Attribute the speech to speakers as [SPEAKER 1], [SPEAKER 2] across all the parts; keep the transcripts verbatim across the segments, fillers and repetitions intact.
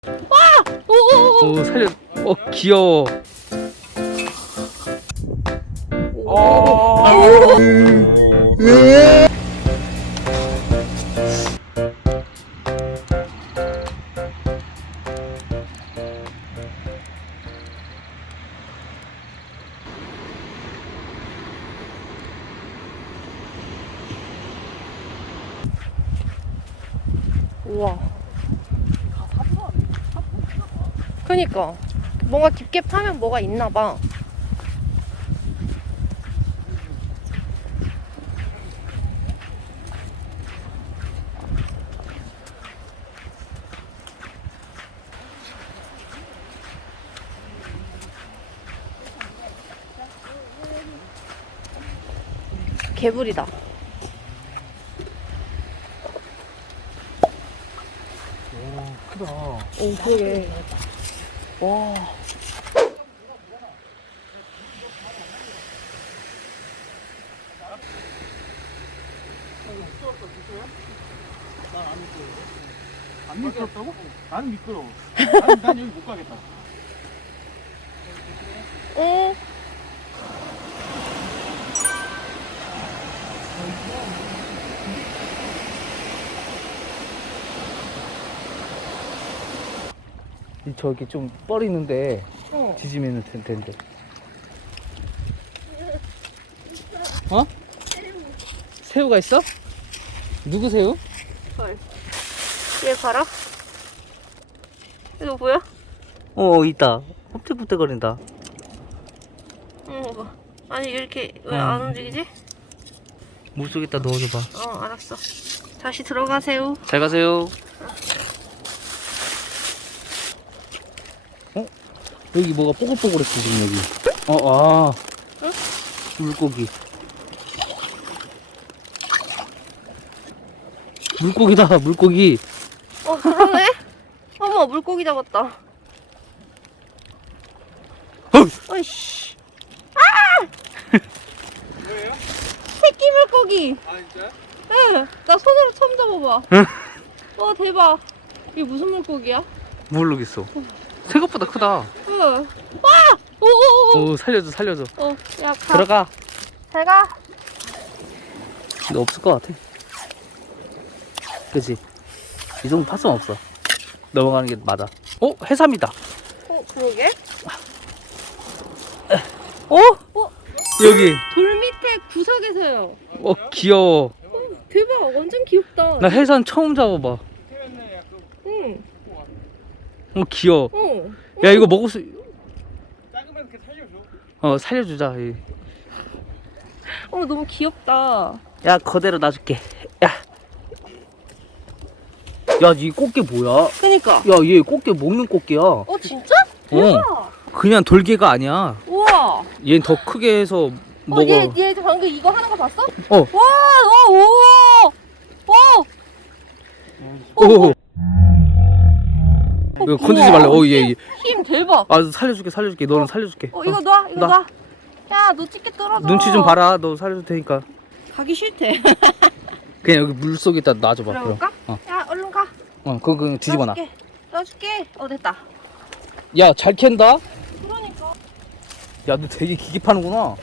[SPEAKER 1] 오오오.
[SPEAKER 2] 오 살려. 어 귀여워.
[SPEAKER 1] 우와. 그니까 뭔가 깊게 파면 뭐가 있나봐. 개불이다.
[SPEAKER 2] 크다.
[SPEAKER 1] 오, 그러게. 와.
[SPEAKER 3] 안 미끄럽다고? 나는 미끄러워. 난, 난 여기 못 가겠다.
[SPEAKER 1] 응.
[SPEAKER 2] 저기 좀 뻘 있는데
[SPEAKER 1] 어.
[SPEAKER 2] 뒤지면 될 텐데. 어? 새우가 있어? 누구 새우?
[SPEAKER 1] 헐. 얘 봐라. 이거 뭐야?
[SPEAKER 2] 어 있다. 헛들붙들거린다.
[SPEAKER 1] 응, 봐. 아니 이렇게 왜 안
[SPEAKER 2] 응.
[SPEAKER 1] 움직이지?
[SPEAKER 2] 물속에다 넣어줘봐.
[SPEAKER 1] 어, 알았어. 다시 들어가세요.
[SPEAKER 2] 잘 가세요. 어? 여기 뭐가 뽀글뽀글했어 지금 여기. 어, 아.
[SPEAKER 1] 응?
[SPEAKER 2] 물고기. 물고기다, 물고기.
[SPEAKER 1] 어, 그러네? 어머, 물고기 잡았다. 어이씨. 아!
[SPEAKER 3] 뭐예요?
[SPEAKER 1] 새끼 물고기.
[SPEAKER 3] 아, 진짜요?
[SPEAKER 1] 응. 나 손으로 처음 잡아봐.
[SPEAKER 2] 응?
[SPEAKER 1] 와, 대박. 이게 무슨 물고기야?
[SPEAKER 2] 모르겠어. 생각보다 크다.
[SPEAKER 1] 응. 와! 오오오.
[SPEAKER 2] 오, 살려줘, 살려줘.
[SPEAKER 1] 어, 야, 가.
[SPEAKER 2] 들어가.
[SPEAKER 1] 잘 가.
[SPEAKER 2] 근데 없을 것 같아. 그치? 이 정도 파선 없어. 넘어가는 게 맞아. 어? 해삼이다.
[SPEAKER 1] 어, 그러게.
[SPEAKER 2] 어?
[SPEAKER 1] 어?
[SPEAKER 2] 여기.
[SPEAKER 1] 돌 밑에 구석에서요.
[SPEAKER 2] 어, 귀여워.
[SPEAKER 1] 어, 대박. 완전 귀엽다.
[SPEAKER 2] 나 해삼 처음 잡아봐.
[SPEAKER 3] 태연네 약간
[SPEAKER 1] 응.
[SPEAKER 2] 어, 귀여워.
[SPEAKER 1] 어.
[SPEAKER 2] 야, 이거 먹을 수,
[SPEAKER 3] 작으면 이렇게 살려줘.
[SPEAKER 2] 어, 살려주자. 이.
[SPEAKER 1] 어, 너무 귀엽다.
[SPEAKER 2] 야, 그대로 놔줄게. 야. 야, 이 꽃게 뭐야?
[SPEAKER 1] 그니까.
[SPEAKER 2] 야, 얘 꽃게 먹는 꽃게야. 어.
[SPEAKER 1] 어, 진짜? 대박.
[SPEAKER 2] 그냥 돌게가 아니야.
[SPEAKER 1] 우와.
[SPEAKER 2] 얘는 더 크게 해서 먹어.
[SPEAKER 1] 어, 얘, 얘 방금 이거 하는 거 봤어?
[SPEAKER 2] 어.
[SPEAKER 1] 와, 어, 오, 오.
[SPEAKER 2] 오. 오. 이거 건드지 말래. 어, 얘, 얘.
[SPEAKER 1] 힘 대박.
[SPEAKER 2] 아, 살려줄게, 살려줄게. 너는 살려줄게.
[SPEAKER 1] 어, 이거
[SPEAKER 2] 어.
[SPEAKER 1] 놔, 이거
[SPEAKER 2] 놔.
[SPEAKER 1] 놔. 야, 너 찍게 떨어져.
[SPEAKER 2] 눈치 좀 봐라. 너 살려줄 테니까.
[SPEAKER 1] 가기 싫대.
[SPEAKER 2] 그냥 여기 물 속에다 놔줘봐. 그럼.
[SPEAKER 1] 그럴까?
[SPEAKER 2] 어,
[SPEAKER 1] 야, 얼른 가.
[SPEAKER 2] 어, 그거 그냥 뒤집어놔.
[SPEAKER 1] 넣어줄게. 넣어줄게. 어, 됐다.
[SPEAKER 2] 야, 잘 캔다.
[SPEAKER 1] 그러니까.
[SPEAKER 2] 야, 너 되게 기계 파는구나.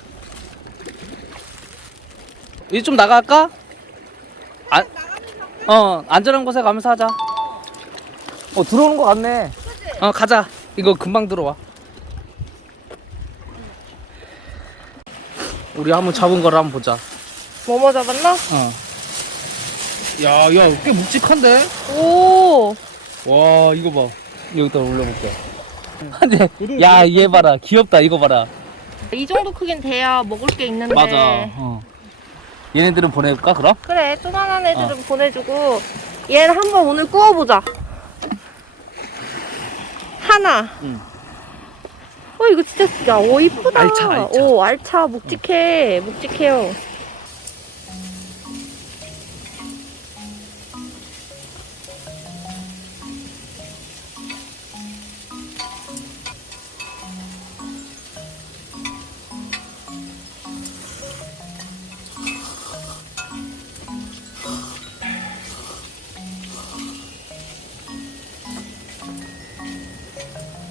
[SPEAKER 2] 이제 좀 나갈까? 안, 어, 안전한 곳에 가면서 하자. 어, 들어오는 거 같네.
[SPEAKER 1] 그치?
[SPEAKER 2] 어, 가자. 이거 금방 들어와. 우리 한번 잡은 거를 한번 보자.
[SPEAKER 1] 뭐뭐 잡았나?
[SPEAKER 2] 어. 야, 야, 꽤 묵직한데?
[SPEAKER 1] 오.
[SPEAKER 2] 와, 이거 봐. 여기다 올려볼게. 근데, 야, 얘 봐라. 귀엽다. 이거 봐라.
[SPEAKER 1] 이 정도 크긴 돼야 먹을 게 있는데.
[SPEAKER 2] 맞아. 어. 얘네들은 보낼까, 그럼?
[SPEAKER 1] 그래, 조그만한 애들은
[SPEAKER 2] 어.
[SPEAKER 1] 보내주고 얘를 한번 오늘 구워보자. 하나.
[SPEAKER 2] 응.
[SPEAKER 1] 어, 이거 진짜, 야, 오, 이쁘다.
[SPEAKER 2] 알차, 알차.
[SPEAKER 1] 오, 알차, 묵직해. 묵직해요.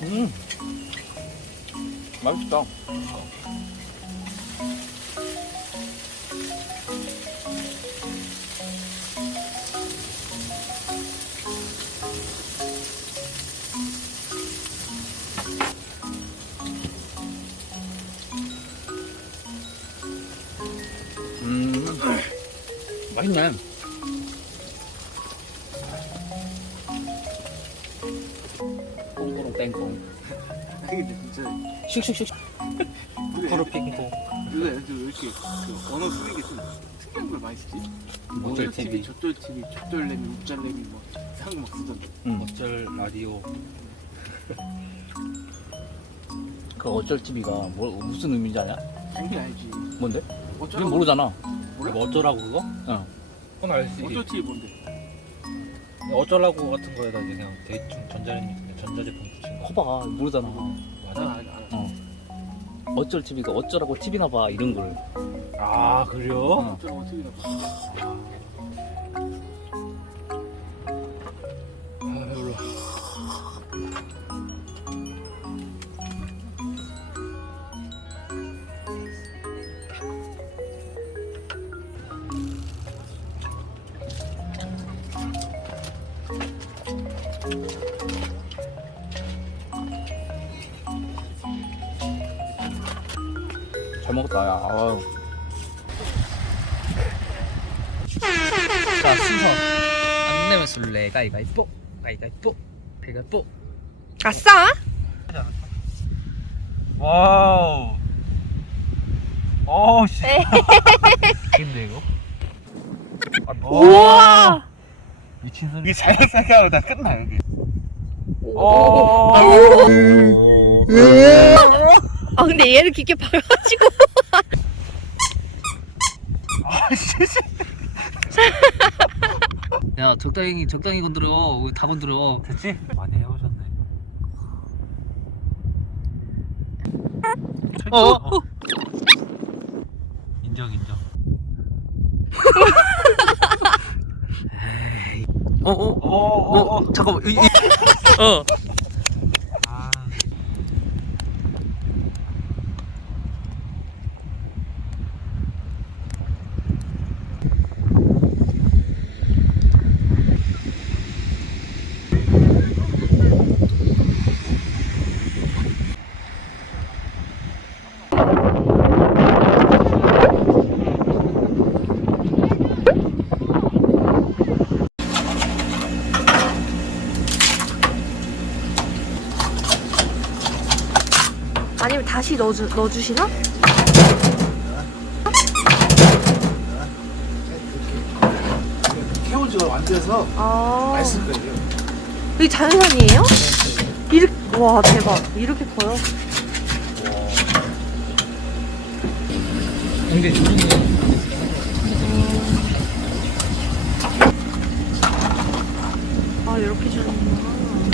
[SPEAKER 2] 음. 맛있다. 음. 맛있네. 꽁꽁 땡꽁.
[SPEAKER 3] 근데 진짜
[SPEAKER 2] 슉슉슉. 코로 핑퐁.
[SPEAKER 3] 누가 애들 왜 이렇게 그 언어 쓰는 게 좀 특이한 걸 많이 쓰지?
[SPEAKER 2] 어쩔
[SPEAKER 3] 어쩔
[SPEAKER 2] 티비.
[SPEAKER 3] 티비, 저쩔 티비, 족절레미, 욱절레미 뭐 이상한 거막 쓰던데.
[SPEAKER 2] 응.
[SPEAKER 4] 어쩔 라디오.
[SPEAKER 2] 그 어쩔 티비가 뭐, 무슨 의미인지 아냐?
[SPEAKER 3] 당연히 알지.
[SPEAKER 2] 뭔데?
[SPEAKER 3] 어쩔
[SPEAKER 2] 우린 모르잖아.
[SPEAKER 3] 몰라?
[SPEAKER 4] 뭐 어쩌라고 그거?
[SPEAKER 2] 응.
[SPEAKER 4] 그건 알지.
[SPEAKER 3] 어쩔 티비 뭔데?
[SPEAKER 4] 어쩌라고 같은 거에다 이제 그냥 대충 전자레인지 전자제품 붙인 거.
[SPEAKER 2] 커봐. 모르잖아.
[SPEAKER 3] 아,
[SPEAKER 4] 맞아?
[SPEAKER 3] 알아, 알아.
[SPEAKER 2] 어. 어쩔 티비가 어쩌라고 티비나 봐 이런 걸.
[SPEAKER 4] 아 그래요?
[SPEAKER 2] 어.
[SPEAKER 3] 어쩌라고 티비나 봐.
[SPEAKER 4] 아 별로.
[SPEAKER 2] 잘 먹었다. 야. 아유. 자 순서. 안 내면 술래 가위가위뽀. 가위가위뽀. 가위가위뽀.
[SPEAKER 1] 아싸!
[SPEAKER 4] 와우. 어우 씨. 근데 이거? 아,
[SPEAKER 1] 우와!
[SPEAKER 4] 미친 소리. 이게 자연스럽게 하면 다 끝나 여기.
[SPEAKER 1] 오. 아 근데 얘를 깊게 박아가지고
[SPEAKER 4] 아 씨.
[SPEAKER 2] 야 적당히 적당히 건드려. 우리 다 건드려.
[SPEAKER 4] 됐지? 많이 해오셨네.
[SPEAKER 2] 어? 어?
[SPEAKER 4] 인정 인정.
[SPEAKER 2] 어? 어? 어? 어? 잠깐만. 이, 이. 어.
[SPEAKER 4] 아.
[SPEAKER 1] 아니면 다시 넣어주, 넣어주시나?
[SPEAKER 3] 태우지가 완져서
[SPEAKER 1] 아
[SPEAKER 3] 맛있을 거예요.
[SPEAKER 1] 이게 자연산이에요? 이렇게 와 대박 이렇게 커요?
[SPEAKER 2] 근데 조용히.
[SPEAKER 1] 아 이렇게 주는구나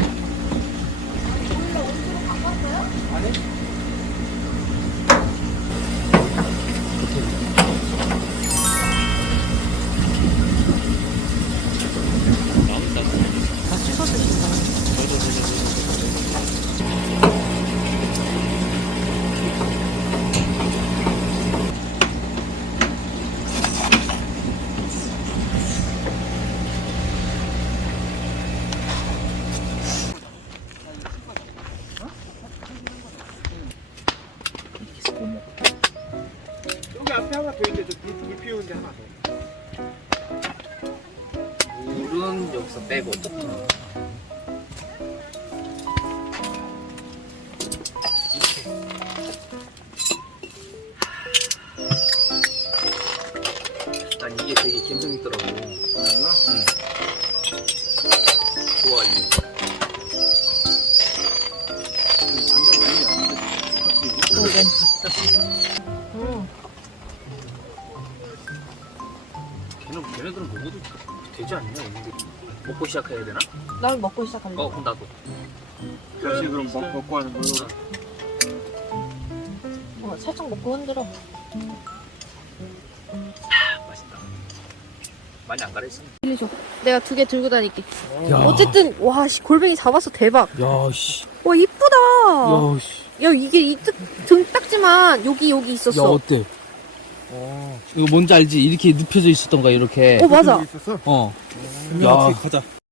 [SPEAKER 1] 다 씻어주신다
[SPEAKER 3] 여기 앞에 하나 더 있는데 저물 피우는데 하나 더.
[SPEAKER 2] 물은 여기서 빼고. 난 이게 되게 감성 있더라고. 응. 좋아 이거.
[SPEAKER 3] 완전 다행이야.
[SPEAKER 1] 응.
[SPEAKER 2] 걔는 걔네들은 먹어도 되지 않냐? 이게. 먹고 시작해야 되나?
[SPEAKER 1] 난 먹고 시작할래
[SPEAKER 2] 어 그럼 나도.
[SPEAKER 3] 역시 그럼 먹, 먹고 하는 걸로.
[SPEAKER 1] 어, 살짝 먹고 흔들어
[SPEAKER 2] 맛있다. 많이 안 가렸어.
[SPEAKER 1] 빌리 줘 내가 두 개 들고 다닐게
[SPEAKER 2] 야.
[SPEAKER 1] 어쨌든 와 씨, 골뱅이 잡았어 대박
[SPEAKER 2] 야 씨.
[SPEAKER 1] 와 이쁘다.
[SPEAKER 2] 야, 씨.
[SPEAKER 1] 야 이게 이등 딱지만 여기 여기
[SPEAKER 2] 야,
[SPEAKER 1] 있었어.
[SPEAKER 2] 어때? 이거 뭔지 알지? 이렇게 눕혀져 있었던 거야, 이렇게.
[SPEAKER 1] 어 맞아.
[SPEAKER 3] 있었어?
[SPEAKER 2] 어.
[SPEAKER 4] 야,
[SPEAKER 2] 야.
[SPEAKER 4] 가자.